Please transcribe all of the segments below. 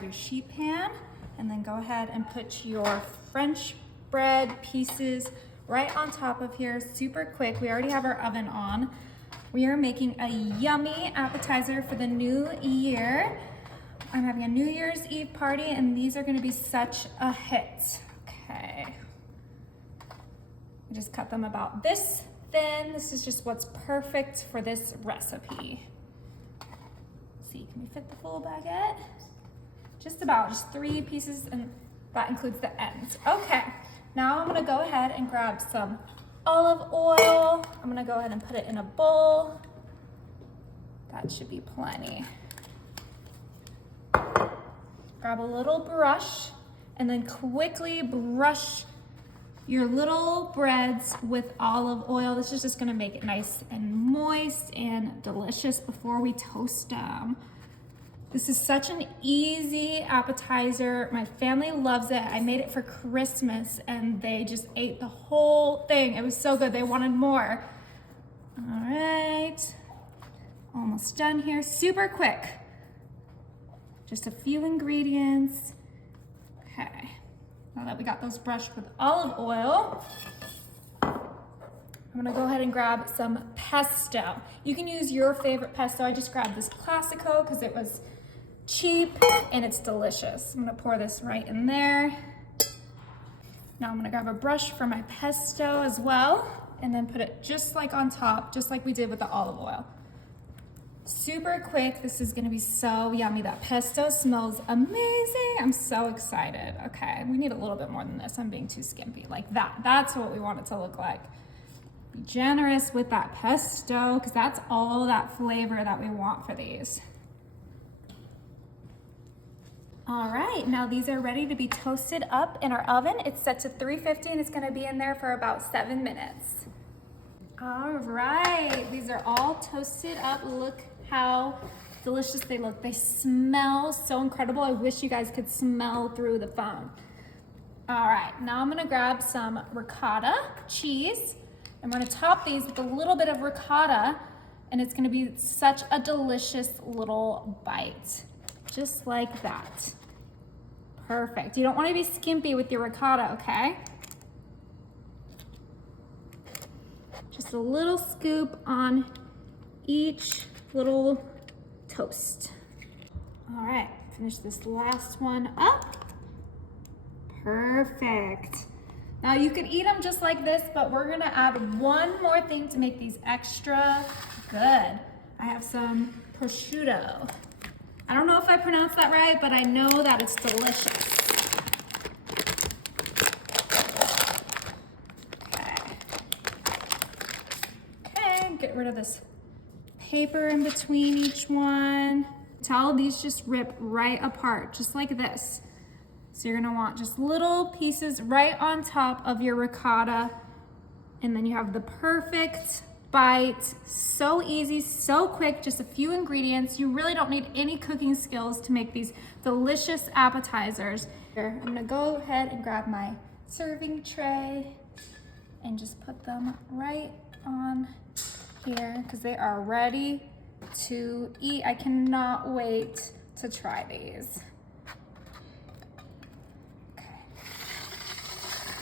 grab your sheet pan and then go ahead and put your French bread pieces right on top of here, super quick. We already have our oven on. We are making a yummy appetizer for the new year. I'm having a New Year's Eve party and these are gonna be such a hit. Okay. I just cut them about this thin. This is just what's perfect for this recipe. Let's see, can we fit the full baguette? Just about, just 3 pieces, and that includes the ends. Okay, now I'm gonna go ahead and grab some olive oil. I'm gonna go ahead and put it in a bowl. That should be plenty. Grab a little brush and then quickly brush your little breads with olive oil. This is just gonna make it nice and moist and delicious before we toast them. This is such an easy appetizer. My family loves it. I made it for Christmas and they just ate the whole thing. It was so good, they wanted more. All right, almost done here, super quick. Just a few ingredients. Okay, now that we got those brushed with olive oil, I'm gonna go ahead and grab some pesto. You can use your favorite pesto. I just grabbed this Classico because it was cheap and it's delicious. I'm gonna pour this right in there. Now I'm gonna grab a brush for my pesto as well and then put it just like on top, just like we did with the olive oil. Super quick, this is gonna be so yummy. That pesto smells amazing. I'm so excited. Okay, we need a little bit more than this. I'm being too skimpy, like that. That's what we want it to look like. Be generous with that pesto because that's all that flavor that we want for these. All right, now these are ready to be toasted up in our oven. It's set to 350 and it's gonna be in there for about 7 minutes. All right, these are all toasted up. Look how delicious they look. They smell so incredible. I wish you guys could smell through the phone. All right, now I'm gonna grab some ricotta cheese. I'm gonna top these with a little bit of ricotta and it's gonna be such a delicious little bite. Just like that. Perfect. You don't want to be skimpy with your ricotta, okay? Just a little scoop on each little toast. All right, finish this last one up. Perfect. Now you could eat them just like this, but we're gonna add one more thing to make these extra good. I have some prosciutto. I don't know if I pronounced that right, but I know that it's delicious. Okay, get rid of this paper in between each one. Tell these just rip right apart, just like this. So you're gonna want just little pieces right on top of your ricotta, and then you have the perfect bite. So easy, so quick, just a few ingredients. You really don't need any cooking skills to make these delicious appetizers. Here, I'm gonna go ahead and grab my serving tray and just put them right on here because they are ready to eat. I cannot wait to try these. Okay.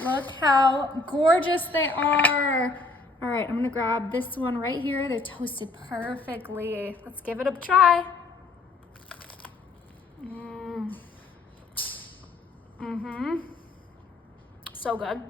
Look how gorgeous they are. All right, I'm gonna grab this one right here. They're toasted perfectly. Let's give it a try. So good.